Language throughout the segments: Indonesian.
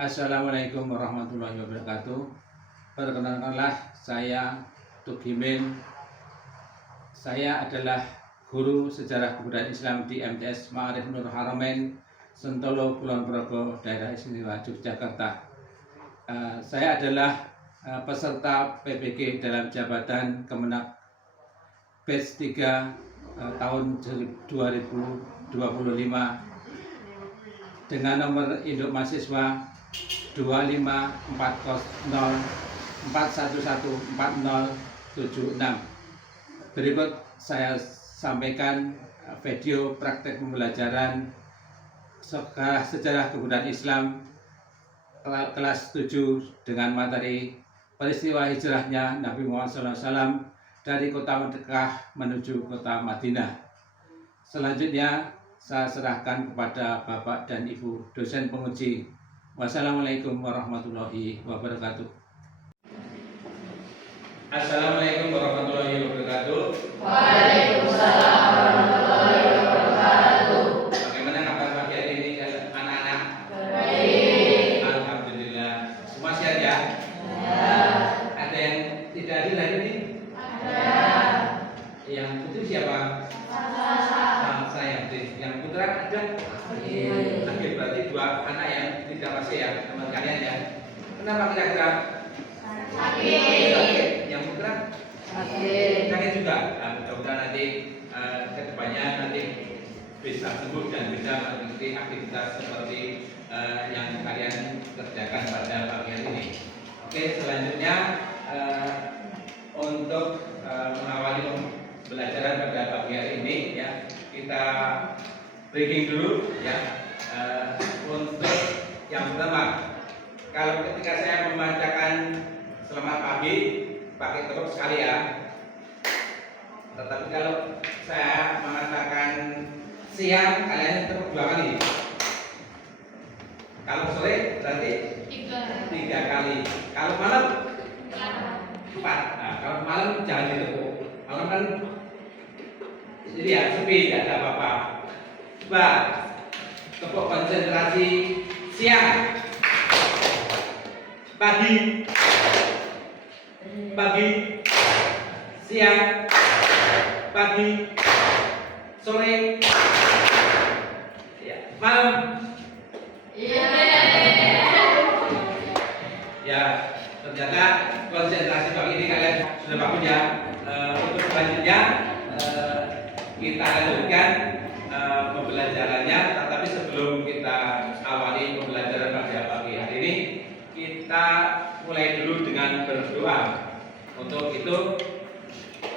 Assalamualaikum warahmatullahi wabarakatuh. Perkenalkanlah, saya Tugimin. Saya adalah guru sejarah kebudayaan Islam di MTS Ma'arif Nur Haramain, Sentolo, Kulon Progo, Daerah Istimewa Yogyakarta. Saya adalah peserta PPG dalam jabatan Kemenak Batch 3 tahun 2025 dengan nomor induk mahasiswa 25404114014076. Berikut saya sampaikan video praktek pembelajaran sejarah kebudayaan Islam kelas 7 dengan materi peristiwa hijrahnya Nabi Muhammad SAW dari kota Mekah menuju kota Madinah. Selanjutnya saya serahkan kepada Bapak dan Ibu dosen penguji. Wassalamualaikum warahmatullahi wabarakatuh. Assalamualaikum warahmatullahi wabarakatuh. Waalaikumsalam warahmatullahi wabarakatuh. Bagaimana kabar pagi hari ini anak-anak? Baik. Alhamdulillah. Semua sehat ya? Ya. Ada yang tidak hadir hari ini? Ada. Yang putri siapa? Saya. Yang putra ada? Akhir berarti dua anak yang tidak masih ya, teman kalian ya. Kenapa kira-kira? Sakit. Yang putra? Sakit. Sakit juga. Nah, mudah-mudahan nanti kedepannya nanti bisa sembuh dan bisa mengikuti aktivitas seperti yang kalian kerjakan pada pagi hari ini. Oke, selanjutnya untuk mengawali pembelajaran pada pagi hari ini ya, kita breaking dulu ya. Untuk yang pertama, kalau ketika saya membacakan selamat pagi pakai terus sekali ya. Tetapi kalau saya mengatakan siang, kalian terus 2 kali. Kalau sore berarti 3 kali. Kalau malam 4. Nah, kalau malam jangan ditepuk. Malam kan jadi ya sepi, tidak ada apa-apa. Coba tepuk konsentrasi siang, pagi, siang, pagi, sore, ya, malam. Ya, ternyata konsentrasi pagi ini kalian sudah bagus ya. Untuk selanjutnya kita lanjutkan pembelajarannya, tetapi sebelum kita awali pembelajaran pada pagi hari ini, kita mulai dulu dengan berdoa. Untuk itu,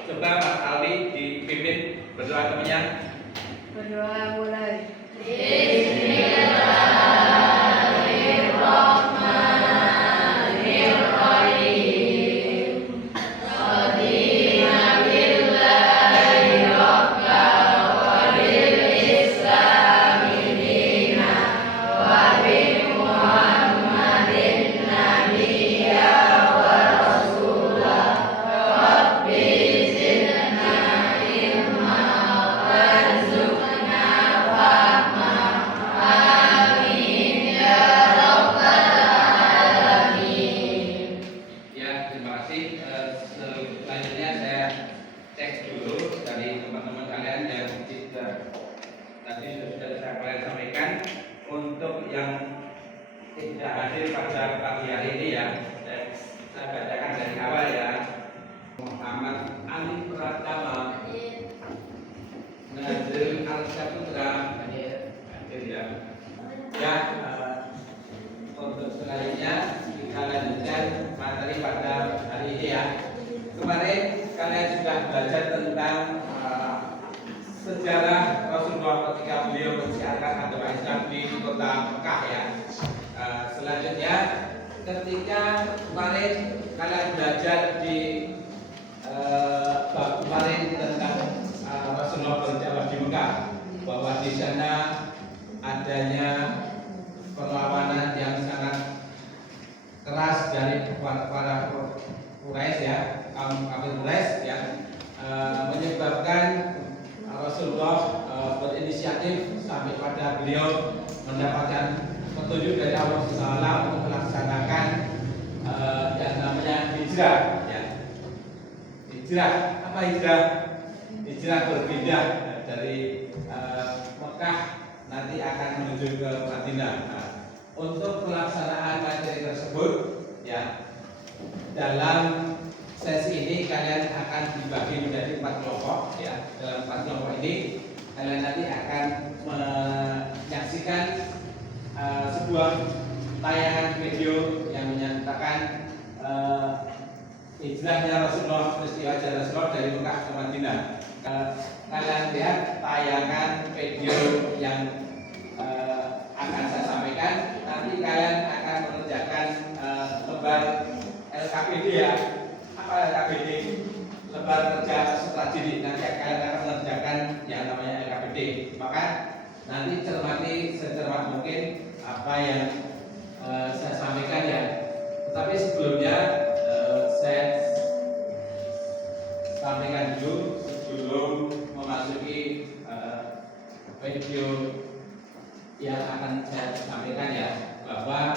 coba Mas Alwi dipimpin berdoa temannya. Berdoa mulai. Selanjutnya saya cek dulu dari teman-teman kalian yang tadi sudah saya sampaikan. Untuk yang tidak hadir pada pagi hari ini ya, saya bacakan dari awal ya. Muhammad Ali Pratama, Nazril Arsaputra hadir ya. Ya, untuk selanjutnya kita lanjutkan materi pada hari ini ya. Kemarin kalian sudah belajar tentang sejarah Rasulullah ketika beliau mensiarkan agama Islam di kota Mekah ya. Selanjutnya ketika kemarin kalian belajar di bab kemarin tentang Rasulullah berdakwah di Mekah, bahwa di sana adanya perlawanan yang sangat keras dari para Quraisy ya, kaum kafir Quraisy ya, menyebabkan Rasulullah berinisiatif sampai pada beliau mendapatkan petunjuk dari Allah Wasallam untuk melaksanakan yang namanya hijrah. Ya. Hijrah, apa hijrah? Hijrah berpindah dari Mekah nanti akan menuju ke Madinah. Nah, untuk pelaksanaan materi tersebut, ya, dalam sesi ini kalian akan dibagi menjadi 4 kelompok. Ya, dalam 4 kelompok ini kalian nanti akan menyaksikan sebuah tayangan video yang menyatakan hijrahnya Rasulullah, peristiwa hijrah Rasulullah dari Mekah ke Madinah. Kalian lihat tayangan video yang akan saya sampaikan. Nanti kalian akan mengerjakan lembar LKPD, ya. Apa LKPD? Lembar kerja peserta didik. Nanti kalian akan mengerjakan yang namanya LKPD. Maka nanti cermati secermat mungkin apa yang saya sampaikan, ya. Tapi sebelumnya saya sampaikan dulu sebelum memasuki video yang akan saya sampaikan, ya, bahwa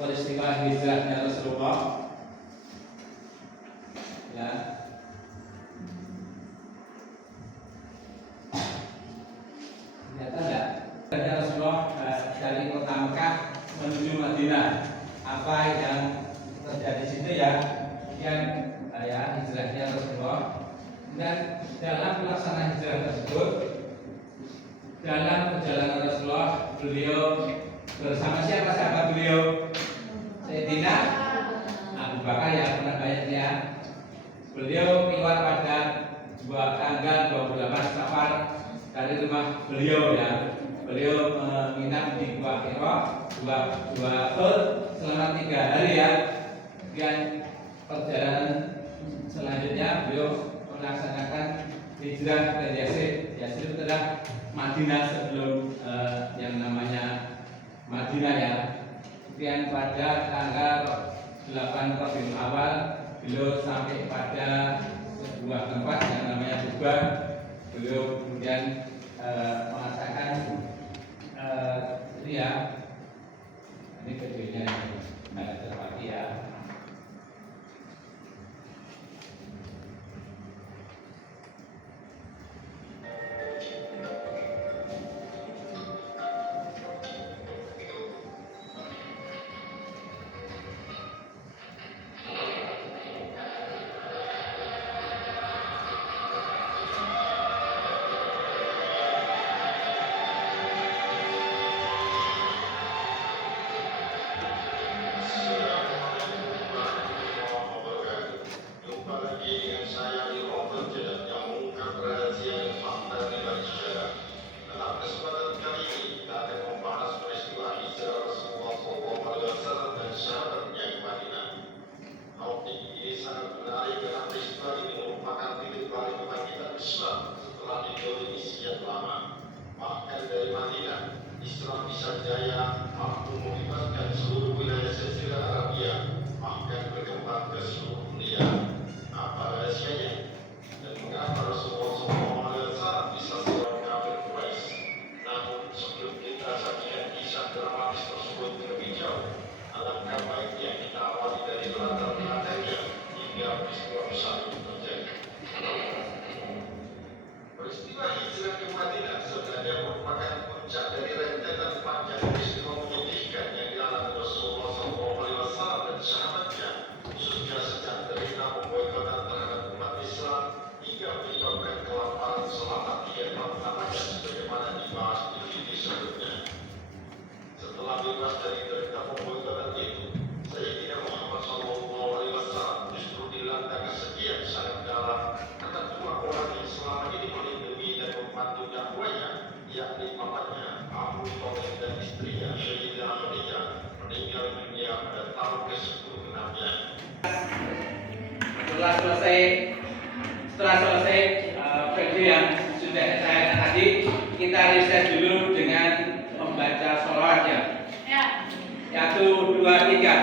peristiwa hijrahnya Rasulullah, ya, ternyata enggak hijrahnya Rasulullah dari kota Mekah menuju Madinah. Apa yang terjadi di situ, ya, kemudian ya hijrahnya Rasulullah. Dan dalam pelaksanaan hijrah tersebut, dalam perjalanan Rasulullah, beliau bersama siapa beliau? Sayyidina Abu Bakar, ya, pernah banyak, ya. Beliau keluar pada tanggal 28 Safar dari rumah beliau, ya. Beliau menginap di Gua Hira, Gua Hur selama 3 hari, ya. Kemudian perjalanan selanjutnya beliau melaksanakan hijrah ke Yatsrib. Yatsrib adalah Madinah sebelum yang namanya Madinah, ya. Kemudian pada tanggal 8 Rabiul Awal beliau sampai pada sebuah tempat yang namanya Tuba. Beliau kemudian mengatakan ini, ya, ini videonya ada terpaki, ya. Setelah selesai video yang sudah saya tadi, kita riset dulu dengan membaca sholawat, ya. Satu, dua, tiga.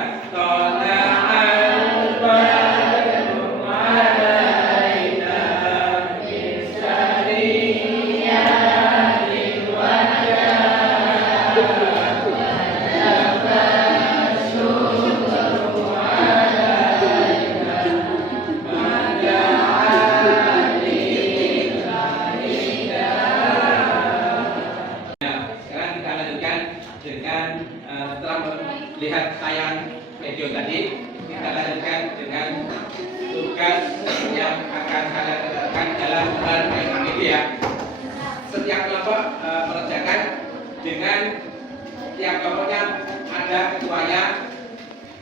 lihat tayang video tadi, kita lanjutkan dengan tugas yang akan kalian lakukan dalam RKM ini ya. Setiap kelompok mengerjakan dengan tiap kelompoknya ada ketuanya,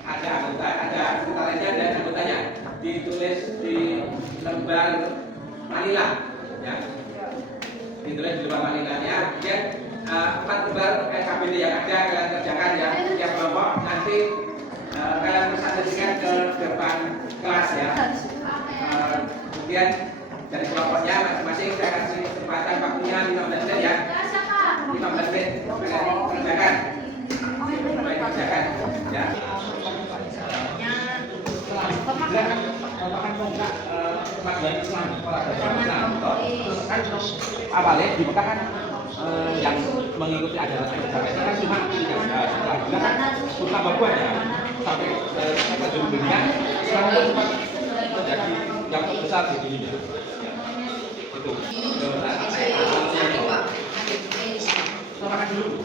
ada anggota, ada sekretarisnya dan anggotanya. Ditulis di lembar manila, ya. Ditulis di lembar manilanya. Kemudian 4 lembar SKBD yang ada kalian kerjakan ya. Tiap kelompok nanti kalian presentasikan ke depan kelas ya. Kemudian dari kelompoknya masing-masing saya kasih kesempatan waktunya 15 menit ya. 15 menit kalian kerjakan. Baik, kerjakan ya. Awalnya di Mekah kan yang mengikuti ajaran Islam kan cuma Sultan Babua ya sampai ke dunia sekarang menjadi yang terbesar di dunia itu. Makan dulu.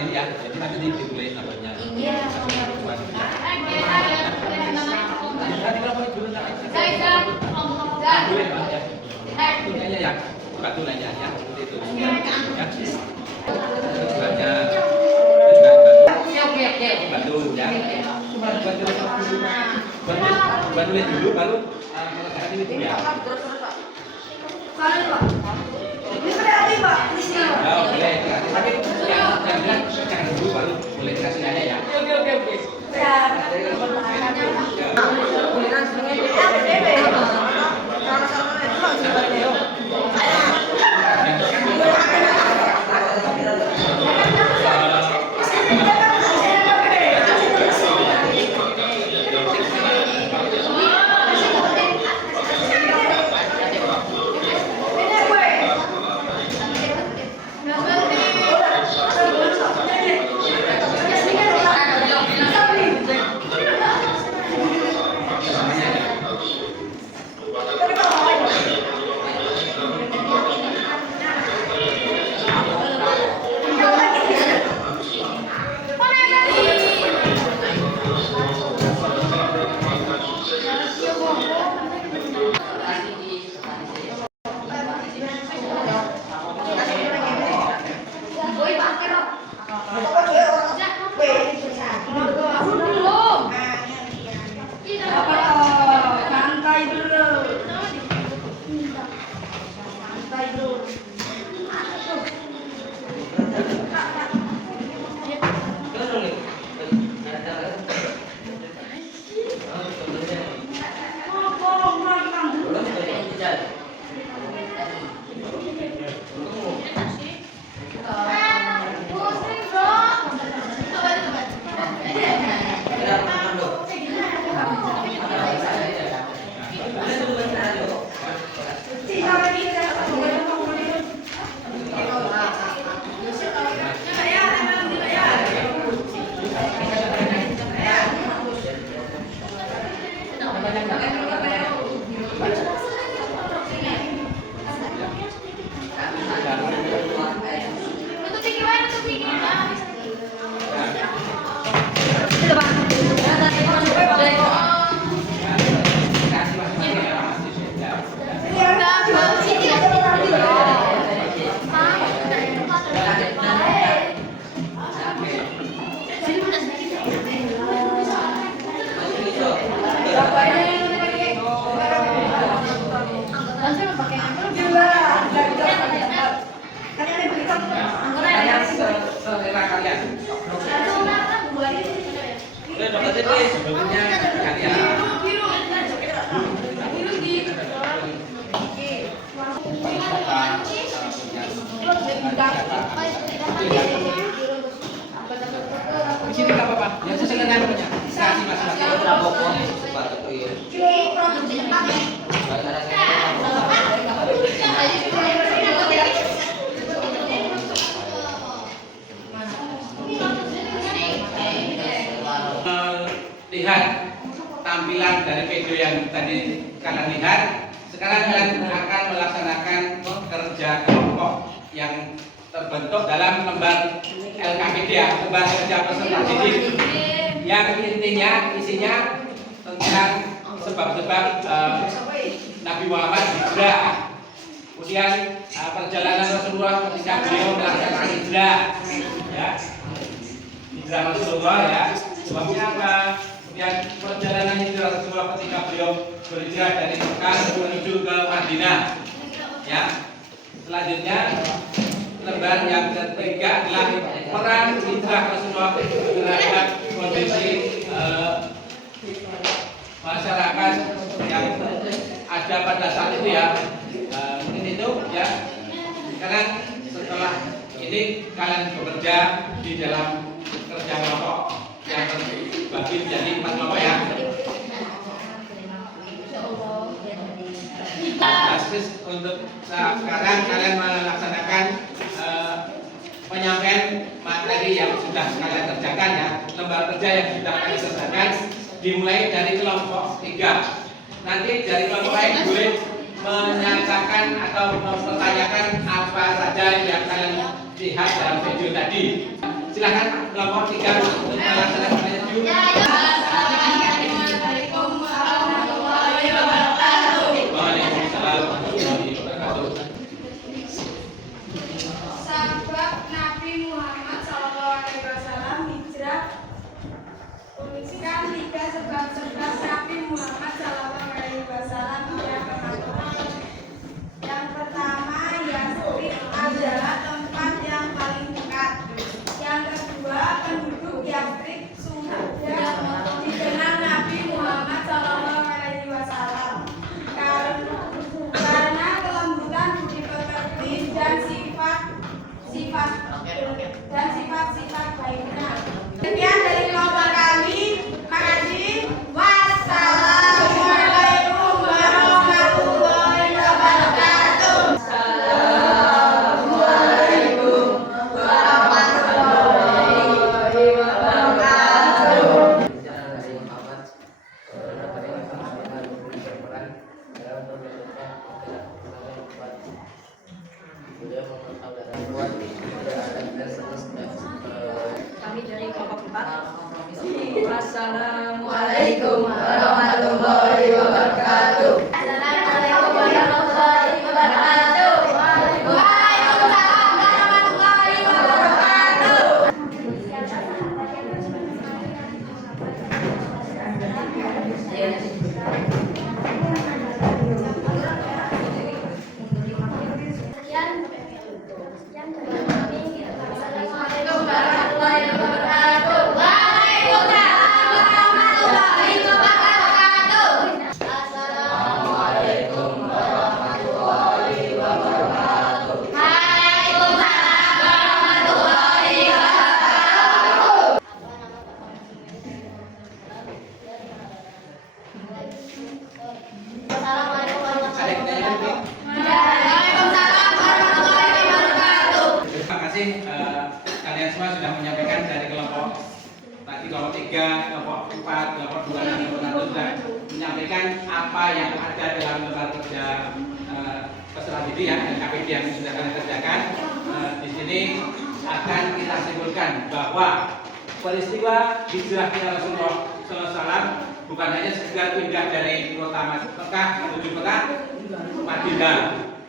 Ini ya, jadi nanti ditulis namanya. Iya. Boleh Pak ya. Tulisannya ya, bukan tulisannya ya, seperti itu. Ya. Bantu ya. Bantu dulu baru mengerjakan ini dulu ya. Ini kreatif Pak, tulisnya. Ya boleh, tapi jangan dulu baru boleh dikasih nanya ya. Oke. Ya. Di sini nggak apa-apa, yang sesuai dengan namanya. Kasih lihat tampilan dari video yang tadi kalian lihat. Sekarang kalian akan melaksanakan kerja kelompok yang terbentuk dalam lembar LKPD ya, lembar kerja peserta didik, yang isinya tentang sebab-sebab Nabi Muhammad hijrah, kemudian perjalanan Rasulullah ketika beliau melaksanakan hijrah, ya, hijrah Rasulullah ya, sebabnya apa? Kemudian perjalanan hijrah Rasulullah ketika beliau berhijrah dari Mekah menuju ke Madinah, ya. Selanjutnya lembar yang ketiga adalah perang hijrah Rasulullah terhadap kondisi masyarakat yang ada pada saat itu ya. Mungkin itu ya. Sekarang setelah ini kalian bekerja di dalam kerja kelompok yang terbagi menjadi 4 kelompok ya. Untuk sekarang kalian melaksanakan penyampaian materi yang sudah kalian kerjakan ya, lembar kerja yang sudah kalian kerjakan, dimulai dari kelompok 3. Nanti dari kelompok lain boleh menyatakan atau mempertanyakan apa saja yang kalian lihat dalam video tadi. Silakan kelompok 3 untuk melaksanakan review. Sebab-sebab Nabi Muhammad SAW hijrah ke Madinah. Yang pertama, Yasrib adalah tempat yang paling dekat. Yang kedua, penduduk Yasrib sudah dikenal Nabi Muhammad SAW karena kelembutan budi pekerti dan sifat-sifat baiknya. Sekian dari kelompok kami. Makasih. Wassalamualaikum warahmatullahi wabarakatuh. Assalamualaikum warahmatullahi wabarakatuh. Kami dari kelompok 4. Assalamualaikum warahmatullahi wabarakatuh. Assalamualaikum warahmatullahi wabarakatuh. Waalaikumsalam warahmatullahi wabarakatuh. Assalamualaikum warahmatullahi wabarakatuh. Kalian semua sudah menyampaikan dari kelompok tadi, kelompok 3, kelompok 4, kelompok 2 dan kelompok 1 sudah menyampaikan apa yang ada dalam lembar kerja peserta didik ya, LKPD yang sudah kalian kerjakan. Di sini akan kita simpulkan bahwa peristiwa hijrahnya Rasulullah SAW bukan hanya sekedar pindah dari kota Mekah menuju kota Madinah,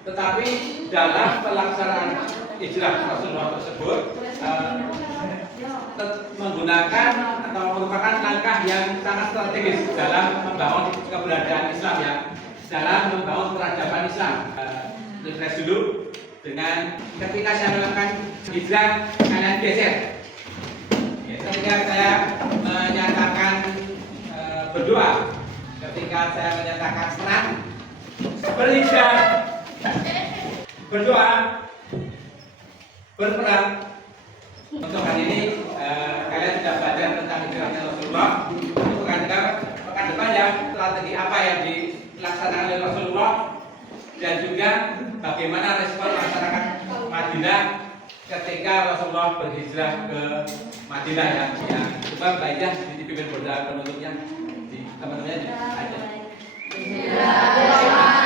tetapi dalam pelaksanaan hijrah Rasulullah tersebut menggunakan atau merupakan langkah yang sangat strategis dalam membangun keberadaan Islam ya, dalam membangun peradaban Islam. Refresh dulu dengan ketika saya melakukan hijrah, kalian geser. Ketika saya menyatakan berdoa, ketika saya menyatakan serang, berhijrah, berdoa, berperang. Untuk hari ini kalian sudah belajar tentang hijrahnya Rasulullah. Untuk pekan depan ya, strategi apa yang dilaksanakan oleh Rasulullah dan juga bagaimana respon masyarakat Madinah ketika Rasulullah berhijrah ke Madinah ya. Coba baiknya dipimpin Bunda penutupnya. Teman-temannya aja. Bismillahirrahmanirrahim.